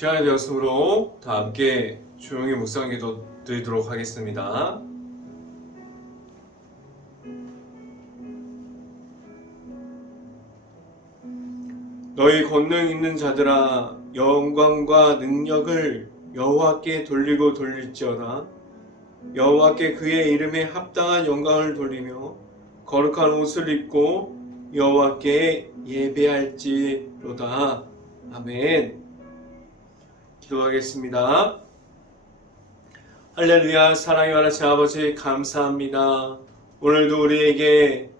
시간이 되었으므로 다 함께 조용히 묵상기도 드리도록 하겠습니다. 너희 권능 있는 자들아, 영광과 능력을 여호와께 돌리고 돌릴지어다. 여호와께 그의 이름에 합당한 영광을 돌리며 거룩한 옷을 입고 여호와께 예배할지로다. 아멘. 기도하겠습니다. 할렐루야. 사랑의 하나님 아버지, 감사합니다. 오늘도 우리에게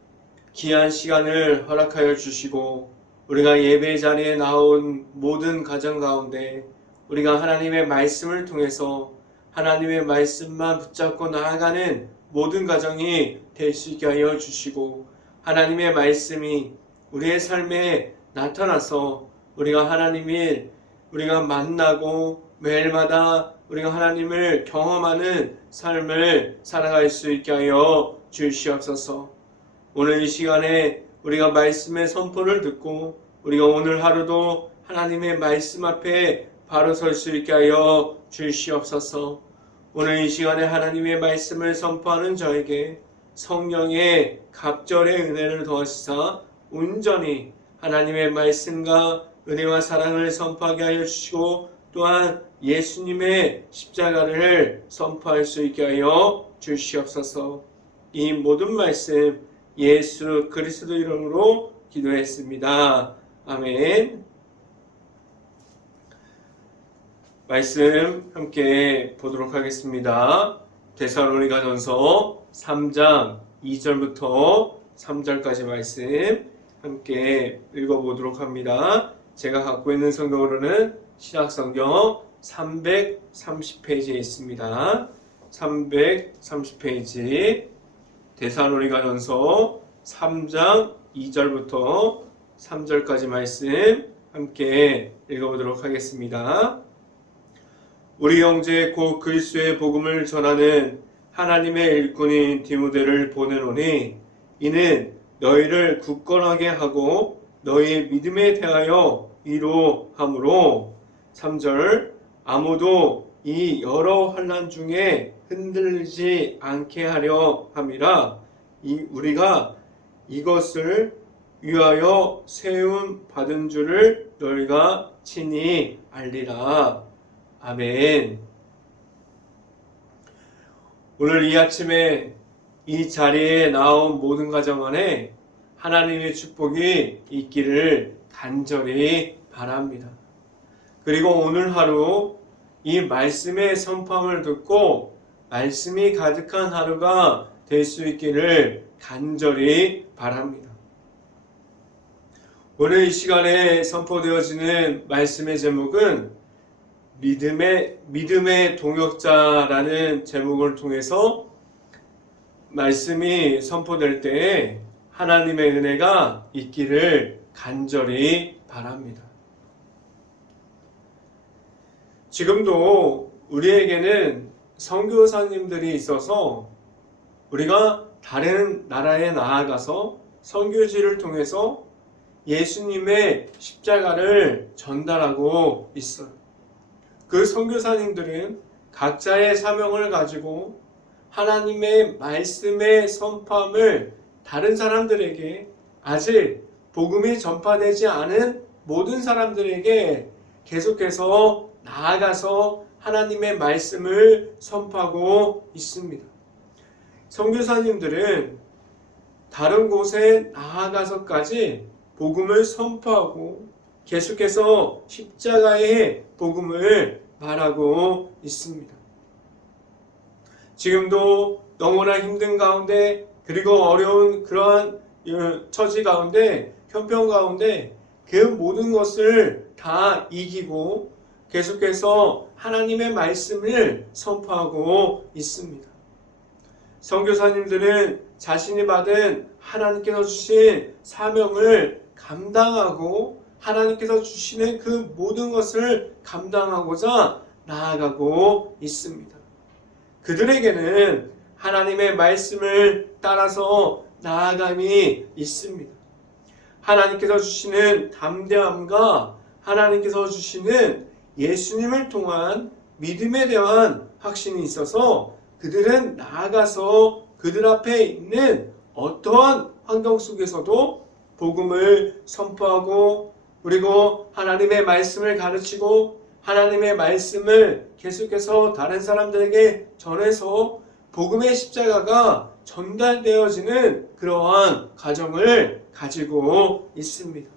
귀한 시간을 허락하여 주시고 우리가 예배 자리에 나온 모든 가정 가운데 우리가 하나님의 말씀을 통해서 하나님의 말씀만 붙잡고 나아가는 모든 가정이 될 수 있게 하여 주시고, 하나님의 말씀이 우리의 삶에 나타나서 우리가 만나고 매일마다 우리가 하나님을 경험하는 삶을 살아갈 수 있게 하여 주시옵소서. 오늘 이 시간에 우리가 말씀의 선포를 듣고 우리가 오늘 하루도 하나님의 말씀 앞에 바로 설 수 있게 하여 주시옵소서. 오늘 이 시간에 하나님의 말씀을 선포하는 저에게 성령의 갑절의 은혜를 더하시사 온전히 하나님의 말씀과 은혜와 사랑을 선포하게 하여 주시고, 또한 예수님의 십자가를 선포할 수 있게 하여 주시옵소서. 이 모든 말씀 예수 그리스도 이름으로 기도했습니다. 아멘. 말씀 함께 보도록 하겠습니다. 데살로니가전서 3장 2절부터 3절까지 말씀 함께 읽어보도록 합니다. 제가 갖고 있는 성경으로는 신약성경 330페이지에 있습니다. 330페이지 데살로니가전서 3장 2절부터 3절까지 말씀 함께 읽어보도록 하겠습니다. 우리 형제 곧 그리스도의 복음을 전하는 하나님의 일꾼인 디모데를 보내노니, 이는 너희를 굳건하게 하고 너희의 믿음에 대하여 위로하므로, 3절, 아무도 이 여러 환난 중에 흔들리지 않게 하려 함이라. 우리가 이것을 위하여 세움 받은 줄을 너희가 친히 알리라. 아멘. 오늘 이 아침에 이 자리에 나온 모든 가정 안에 하나님의 축복이 있기를 간절히 바랍니다. 그리고 오늘 하루 이 말씀의 선포함을 듣고 말씀이 가득한 하루가 될 수 있기를 간절히 바랍니다. 오늘 이 시간에 선포되어지는 말씀의 제목은 믿음의 동역자라는 제목을 통해서 말씀이 선포될 때에 하나님의 은혜가 있기를 간절히 바랍니다. 지금도 우리에게는 선교사님들이 있어서 우리가 다른 나라에 나아가서 선교지를 통해서 예수님의 십자가를 전달하고 있어요. 그 선교사님들은 각자의 사명을 가지고 하나님의 말씀의 선포함을 다른 사람들에게, 아직 복음이 전파되지 않은 모든 사람들에게 계속해서 나아가서 하나님의 말씀을 선포하고 있습니다. 선교사님들은 다른 곳에 나아가서까지 복음을 선포하고 계속해서 십자가의 복음을 말하고 있습니다. 지금도 너무나 힘든 가운데, 그리고 어려운 그러한 처지 가운데, 형편 가운데 그 모든 것을 다 이기고 계속해서 하나님의 말씀을 선포하고 있습니다. 선교사님들은 자신이 받은 하나님께서 주신 사명을 감당하고 하나님께서 주시는 그 모든 것을 감당하고자 나아가고 있습니다. 그들에게는 하나님의 말씀을 따라서 나아감이 있습니다. 하나님께서 주시는 담대함과 하나님께서 주시는 예수님을 통한 믿음에 대한 확신이 있어서 그들은 나아가서 그들 앞에 있는 어떠한 환경 속에서도 복음을 선포하고 그리고 하나님의 말씀을 가르치고 하나님의 말씀을 계속해서 다른 사람들에게 전해서 복음의 십자가가 전달되어지는 그러한 과정을 가지고 있습니다.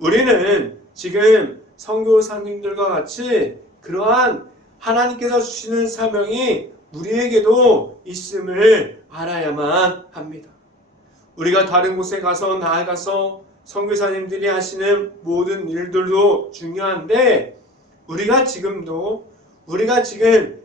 우리는 지금 선교사님들과 같이 그러한 하나님께서 주시는 사명이 우리에게도 있음을 알아야만 합니다. 우리가 다른 곳에 가서 나아가서 선교사님들이 하시는 모든 일들도 중요한데 우리가 지금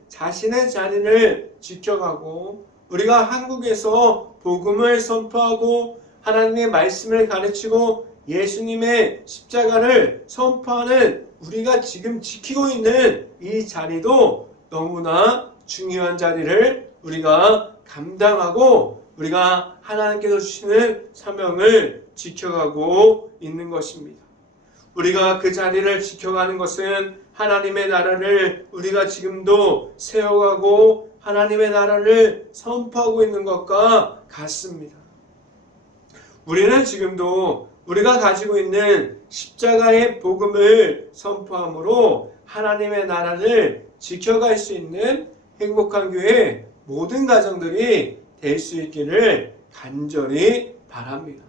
자신의 자리를 지켜가고 우리가 한국에서 복음을 선포하고 하나님의 말씀을 가르치고 예수님의 십자가를 선포하는 우리가 지금 지키고 있는 이 자리도 너무나 중요한 자리를 우리가 감당하고 우리가 하나님께서 주시는 사명을 지켜가고 있는 것입니다. 우리가 그 자리를 지켜가는 것은 하나님의 나라를 우리가 지금도 세워가고 하나님의 나라를 선포하고 있는 것과 같습니다. 우리는 지금도 우리가 가지고 있는 십자가의 복음을 선포함으로 하나님의 나라를 지켜갈 수 있는 행복한 교회 모든 가정들이 될 수 있기를 간절히 바랍니다.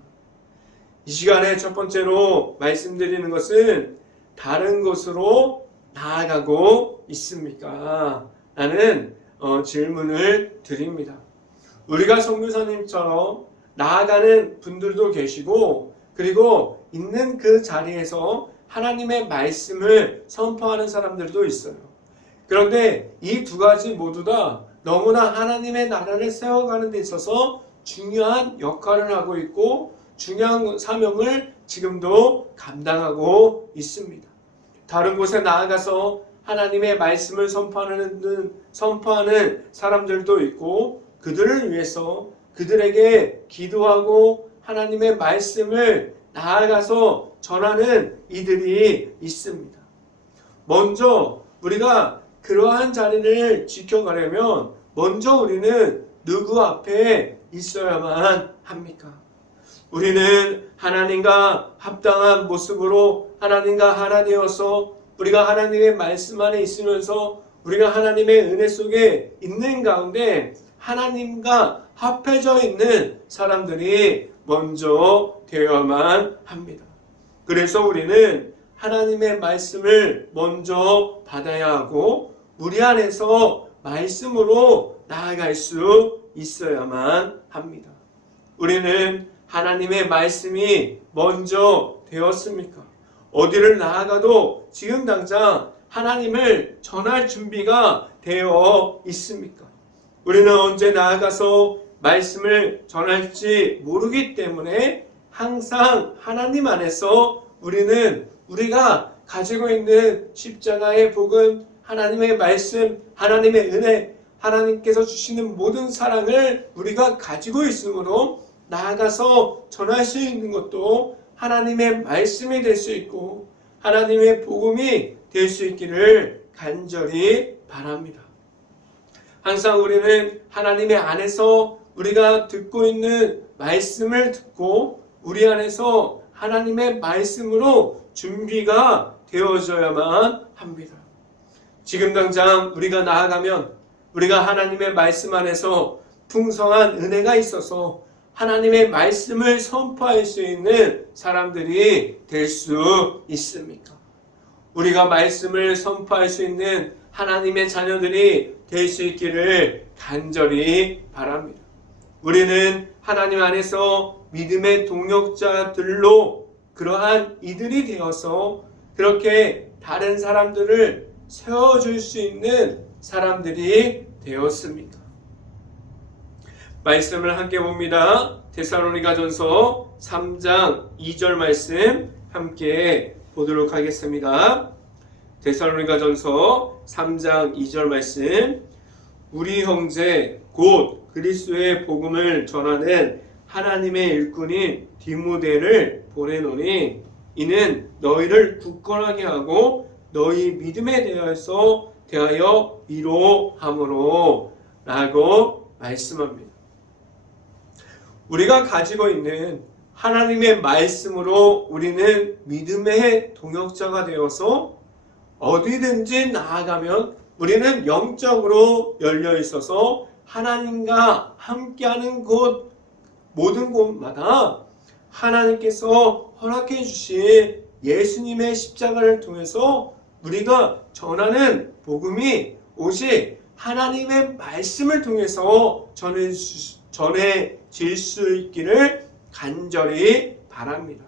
이 시간에 첫 번째로 말씀드리는 것은 다른 곳으로 나아가고 있습니까? 라는 질문을 드립니다. 우리가 선교사님처럼 나아가는 분들도 계시고 그리고 있는 그 자리에서 하나님의 말씀을 선포하는 사람들도 있어요. 그런데 이 두 가지 모두 다 너무나 하나님의 나라를 세워가는 데 있어서 중요한 역할을 하고 있고 중요한 사명을 지금도 감당하고 있습니다. 다른 곳에 나아가서 하나님의 말씀을 선포하는 사람들도 있고 그들을 위해서 그들에게 기도하고 하나님의 말씀을 나아가서 전하는 이들이 있습니다. 먼저 우리가 그러한 자리를 지켜가려면 먼저 우리는 누구 앞에 있어야만 합니까? 우리는 하나님과 합당한 모습으로 하나님과 하나 되어서 우리가 하나님의 말씀 안에 있으면서 우리가 하나님의 은혜 속에 있는 가운데 하나님과 합해져 있는 사람들이 먼저 되어야만 합니다. 그래서 우리는 하나님의 말씀을 먼저 받아야 하고 우리 안에서 말씀으로 나아갈 수 있어야만 합니다. 우리는 하나님의 말씀이 먼저 되었습니까? 어디를 나아가도 지금 당장 하나님을 전할 준비가 되어 있습니까? 우리는 언제 나아가서 말씀을 전할지 모르기 때문에 항상 하나님 안에서 우리가 가지고 있는 십자가의 복음, 하나님의 말씀, 하나님의 은혜, 하나님께서 주시는 모든 사랑을 우리가 가지고 있으므로 나아가서 전할 수 있는 것도 하나님의 말씀이 될 수 있고 하나님의 복음이 될 수 있기를 간절히 바랍니다. 항상 우리는 하나님의 안에서 우리가 듣고 있는 말씀을 듣고 우리 안에서 하나님의 말씀으로 준비가 되어져야만 합니다. 지금 당장 우리가 나아가면 우리가 하나님의 말씀 안에서 풍성한 은혜가 있어서 하나님의 말씀을 선포할 수 있는 사람들이 될 수 있습니까? 우리가 말씀을 선포할 수 있는 하나님의 자녀들이 될 수 있기를 간절히 바랍니다. 우리는 하나님 안에서 믿음의 동력자들로 그러한 이들이 되어서 그렇게 다른 사람들을 세워줄 수 있는 사람들이 되었습니까? 말씀을 함께 봅니다. 데살로니가전서 3장 2절 말씀 함께 보도록 하겠습니다. 데살로니가전서 3장 2절 말씀. 우리 형제 곧 그리스도의 복음을 전하는 하나님의 일꾼인 디모데를 보내노니 이는 너희를 굳건하게 하고 너희 믿음에 대하여 위로함으로 라고 말씀합니다. 우리가 가지고 있는 하나님의 말씀으로 우리는 믿음의 동역자가 되어서 어디든지 나아가면 우리는 영적으로 열려 있어서 하나님과 함께하는 곳, 모든 곳마다 하나님께서 허락해 주신 예수님의 십자가를 통해서 우리가 전하는 복음이 오직 하나님의 말씀을 통해서 전해질 수 있기를 간절히 바랍니다.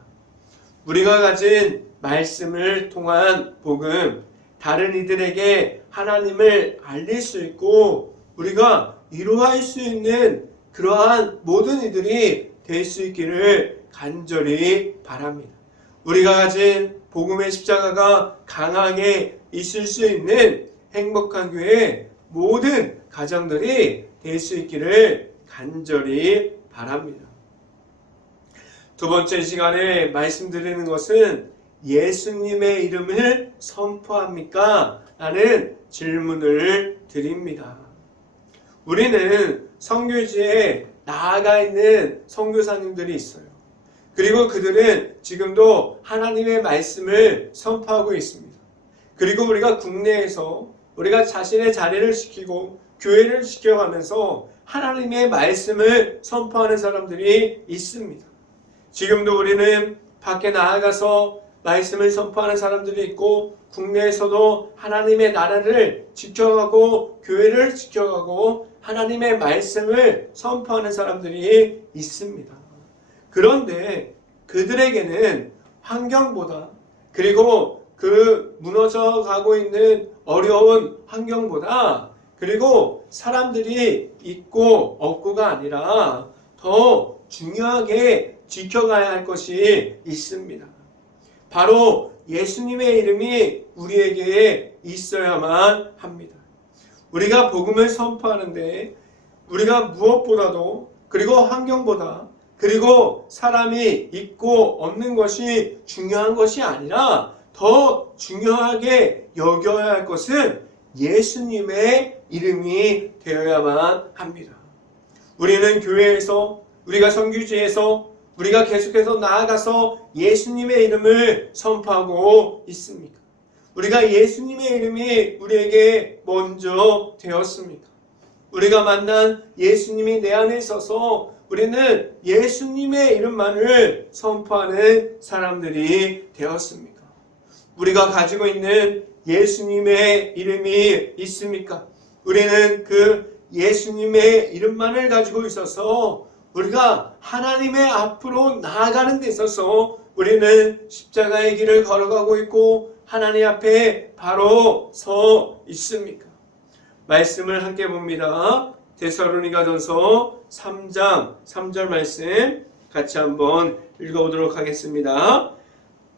우리가 가진 말씀을 통한 복음, 다른 이들에게 하나님을 알릴 수 있고 우리가 위로할 수 있는 그러한 모든 이들이 될 수 있기를 간절히 바랍니다. 우리가 가진 복음의 십자가가 강하게 있을 수 있는 행복한 교회 모든 가정들이 될 수 있기를 간절히 바랍니다. 두 번째 시간에 말씀드리는 것은 예수님의 이름을 선포합니까? 라는 질문을 드립니다. 우리는 선교지에 나아가 있는 선교사님들이 있어요. 그리고 그들은 지금도 하나님의 말씀을 선포하고 있습니다. 그리고 우리가 국내에서 우리가 자신의 자리를 지키고 교회를 지켜가면서 하나님의 말씀을 선포하는 사람들이 있습니다. 지금도 우리는 밖에 나아가서 말씀을 선포하는 사람들이 있고 국내에서도 하나님의 나라를 지켜가고 교회를 지켜가고 하나님의 말씀을 선포하는 사람들이 있습니다. 그런데 그들에게는 환경보다 그리고 그 무너져 가고 있는 어려운 환경보다 그리고 사람들이 있고 없고가 아니라 더 중요하게 지켜가야 할 것이 있습니다. 바로 예수님의 이름이 우리에게 있어야만 합니다. 우리가 복음을 선포하는데 우리가 무엇보다도 그리고 환경보다 그리고 사람이 있고 없는 것이 중요한 것이 아니라 더 중요하게 여겨야 할 것은 예수님의 이름이 되어야만 합니다. 우리는 교회에서 우리가 선교지에서 우리가 계속해서 나아가서 예수님의 이름을 선포하고 있습니까? 우리가 예수님의 이름이 우리에게 먼저 되었습니까? 우리가 만난 예수님이 내 안에 있어서 우리는 예수님의 이름만을 선포하는 사람들이 되었습니까? 우리가 가지고 있는 예수님의 이름이 있습니까? 우리는 그 예수님의 이름만을 가지고 있어서 우리가 하나님의 앞으로 나아가는 데 있어서 우리는 십자가의 길을 걸어가고 있고 하나님 앞에 바로 서 있습니까? 말씀을 함께 봅니다. 데살로니가전서 3장 3절 말씀 같이 한번 읽어보도록 하겠습니다.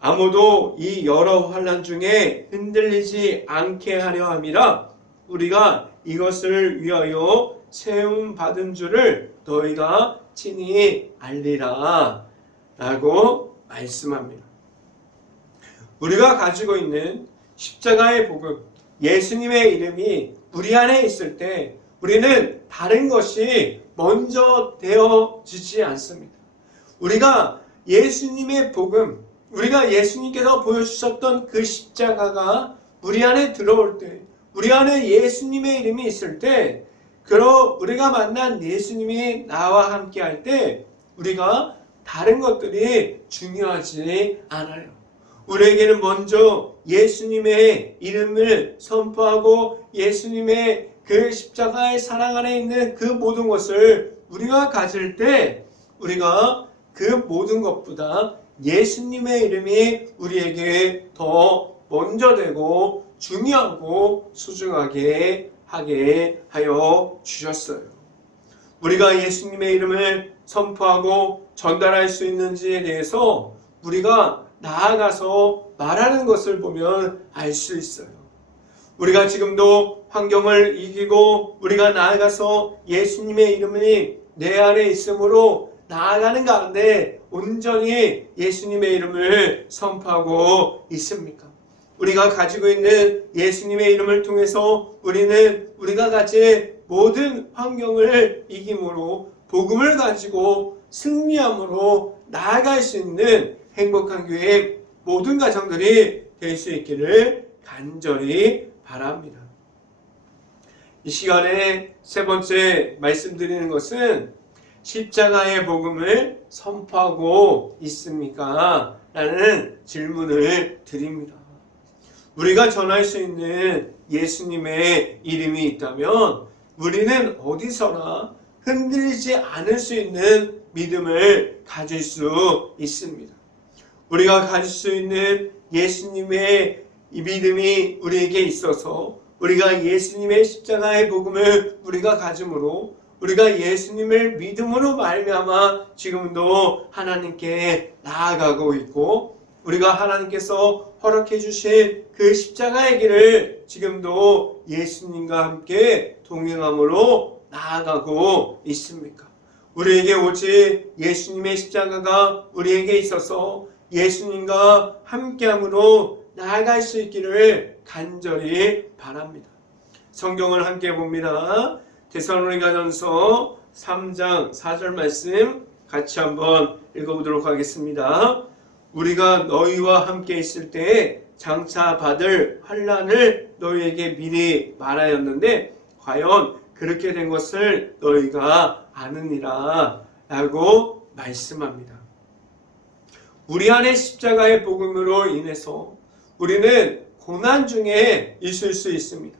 아무도 이 여러 환난 중에 흔들리지 않게 하려 함이라 우리가 이것을 위하여 세움 받은 줄을 너희가 친히 알리라 라고 말씀합니다. 우리가 가지고 있는 십자가의 복음, 예수님의 이름이 우리 안에 있을 때 우리는 다른 것이 먼저 되어지지 않습니다. 우리가 예수님의 복음, 우리가 예수님께서 보여주셨던 그 십자가가 우리 안에 들어올 때, 우리 안에 예수님의 이름이 있을 때, 우리가 만난 예수님이 나와 함께 할 때 우리가 다른 것들이 중요하지 않아요. 우리에게는 먼저 예수님의 이름을 선포하고 예수님의 그 십자가의 사랑 안에 있는 그 모든 것을 우리가 가질 때 우리가 그 모든 것보다 예수님의 이름이 우리에게 더 먼저 되고 중요하고 소중하게 하게 하여 주셨어요. 우리가 예수님의 이름을 선포하고 전달할 수 있는지에 대해서 우리가 나아가서 말하는 것을 보면 알 수 있어요. 우리가 지금도 환경을 이기고 우리가 나아가서 예수님의 이름이 내 안에 있으므로 나아가는 가운데 온전히 예수님의 이름을 선포하고 있습니까? 우리가 가지고 있는 예수님의 이름을 통해서 우리는 우리가 가진 모든 환경을 이김으로 복음을 가지고 승리함으로 나아갈 수 있는 행복한 교회 모든 가정들이 될 수 있기를 간절히 바랍니다. 이 시간에 세 번째 말씀드리는 것은 십자가의 복음을 선포하고 있습니까? 라는 질문을 드립니다. 우리가 전할 수 있는 예수님의 이름이 있다면 우리는 어디서나 흔들리지 않을 수 있는 믿음을 가질 수 있습니다. 우리가 가질 수 있는 예수님의 이 믿음이 우리에게 있어서 우리가 예수님의 십자가의 복음을 우리가 가짐으로 우리가 예수님을 믿음으로 말미암아 지금도 하나님께 나아가고 있고 우리가 하나님께서 허락해 주신 그 십자가의 길을 지금도 예수님과 함께 동행함으로 나아가고 있습니까? 우리에게 오직 예수님의 십자가가 우리에게 있어서 예수님과 함께함으로 나아갈 수 있기를 간절히 바랍니다. 성경을 함께 봅니다. 데살로니가전서 3장 4절 말씀 같이 한번 읽어보도록 하겠습니다. 우리가 너희와 함께 있을 때에 장차 받을 환난을 너희에게 미리 말하였는데 과연 그렇게 된 것을 너희가 아느니라 라고 말씀합니다. 우리 안에 십자가의 복음으로 인해서 우리는 고난 중에 있을 수 있습니다.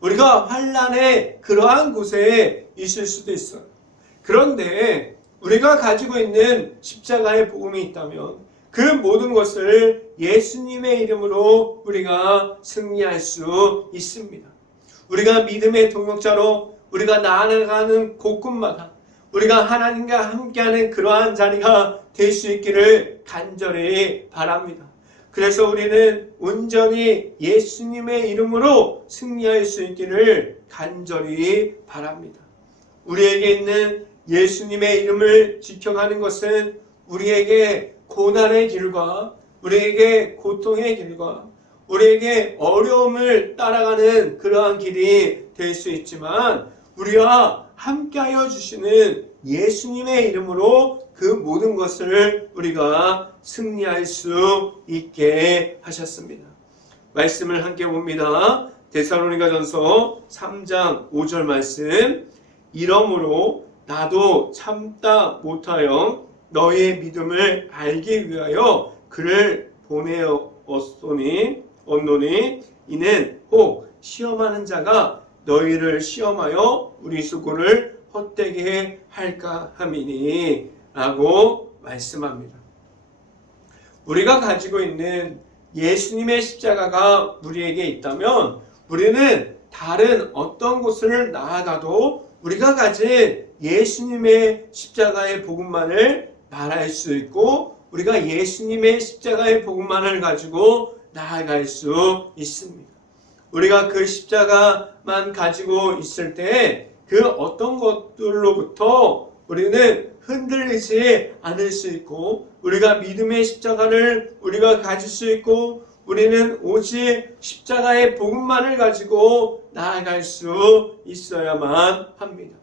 우리가 환난의 그러한 곳에 있을 수도 있어요. 그런데 우리가 가지고 있는 십자가의 복음이 있다면 그 모든 것을 예수님의 이름으로 우리가 승리할 수 있습니다. 우리가 믿음의 동역자로 우리가 나아가는 곳곳마다 우리가 하나님과 함께하는 그러한 자리가 될 수 있기를 간절히 바랍니다. 그래서 우리는 온전히 예수님의 이름으로 승리할 수 있기를 간절히 바랍니다. 우리에게 있는 예수님의 이름을 지켜가는 것은 우리에게 고난의 길과 우리에게 고통의 길과 우리에게 어려움을 따라가는 그러한 길이 될 수 있지만 우리와 함께하여 주시는 예수님의 이름으로 그 모든 것을 우리가 승리할 수 있게 하셨습니다. 말씀을 함께 봅니다. 데살로니가전서 3장 5절 말씀 이러므로 나도 참다 못하여 너희의 믿음을 알기 위하여 그를 보내었노니 이는 혹 시험하는 자가 너희를 시험하여 우리 수고를 헛되게 할까 함이니 라고 말씀합니다. 우리가 가지고 있는 예수님의 십자가가 우리에게 있다면 우리는 다른 어떤 곳을 나아가도 우리가 가진 예수님의 십자가의 복음만을 말할 수 있고 우리가 예수님의 십자가의 복음만을 가지고 나아갈 수 있습니다. 우리가 그 십자가만 가지고 있을 때 그 어떤 것들로부터 우리는 흔들리지 않을 수 있고 우리가 믿음의 십자가를 우리가 가질 수 있고 우리는 오직 십자가의 복음만을 가지고 나아갈 수 있어야만 합니다.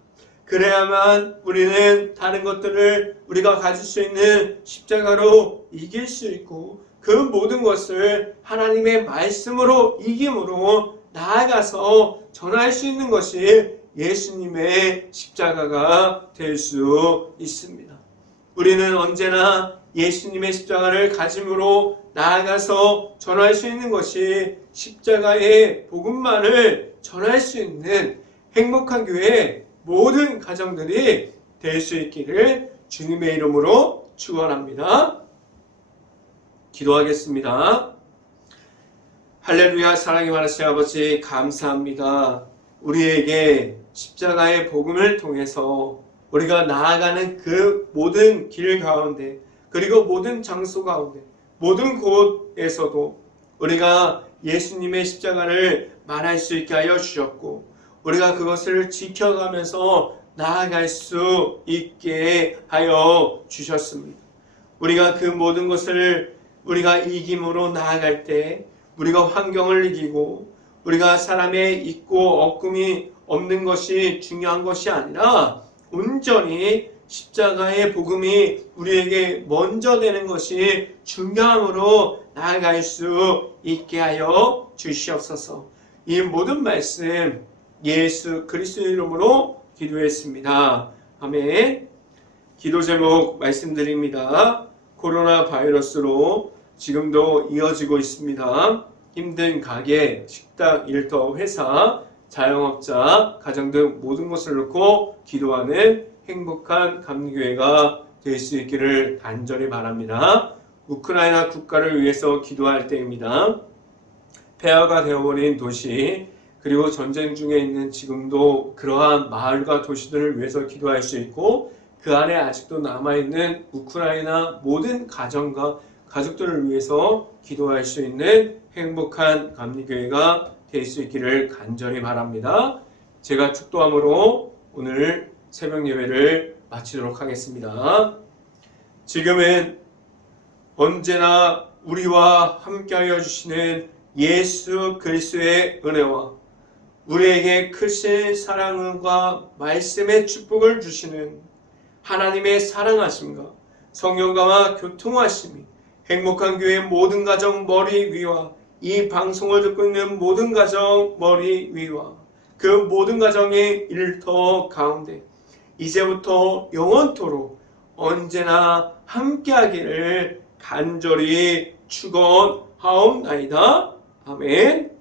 그래야만 우리는 다른 것들을 우리가 가질 수 있는 십자가로 이길 수 있고 그 모든 것을 하나님의 말씀으로 이김으로 나아가서 전할 수 있는 것이 예수님의 십자가가 될 수 있습니다. 우리는 언제나 예수님의 십자가를 가짐으로 나아가서 전할 수 있는 것이 십자가의 복음만을 전할 수 있는 행복한 교회 모든 가정들이 될 수 있기를 주님의 이름으로 축원합니다. 기도하겠습니다. 할렐루야. 사랑이 많으신 아버지 감사합니다. 우리에게 십자가의 복음을 통해서 우리가 나아가는 그 모든 길 가운데 그리고 모든 장소 가운데 모든 곳에서도 우리가 예수님의 십자가를 말할 수 있게 하여 주셨고 우리가 그것을 지켜가면서 나아갈 수 있게 하여 주셨습니다. 우리가 그 모든 것을 우리가 이김으로 나아갈 때 우리가 환경을 이기고 우리가 사람에 있고 없음이 없는 것이 중요한 것이 아니라 온전히 십자가의 복음이 우리에게 먼저 되는 것이 중요함으로 나아갈 수 있게 하여 주시옵소서. 이 모든 말씀 예수 그리스도 이름으로 기도했습니다. 아멘. 기도 제목 말씀드립니다. 코로나 바이러스로 지금도 이어지고 있습니다. 힘든 가게, 식당, 일터, 회사, 자영업자, 가정 등 모든 것을 놓고 기도하는 행복한 감리교회가 될 수 있기를 간절히 바랍니다. 우크라이나 국가를 위해서 기도할 때입니다. 폐허가 되어버린 도시, 그리고 전쟁 중에 있는 지금도 그러한 마을과 도시들을 위해서 기도할 수 있고 그 안에 아직도 남아있는 우크라이나 모든 가정과 가족들을 위해서 기도할 수 있는 행복한 감리교회가 될 수 있기를 간절히 바랍니다. 제가 축도함으로 오늘 새벽 예배를 마치도록 하겠습니다. 지금은 언제나 우리와 함께하여 주시는 예수 그리스도의 은혜와 우리에게 크신 사랑과 말씀의 축복을 주시는 하나님의 사랑하심과 성령과 교통하심이 행복한 교회 모든 가정 머리 위와 이 방송을 듣고 있는 모든 가정 머리 위와 그 모든 가정의 일터 가운데 이제부터 영원토록 언제나 함께하기를 간절히 축원하옵나이다. 아멘.